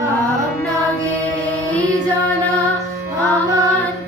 আপনাকে জানা আমার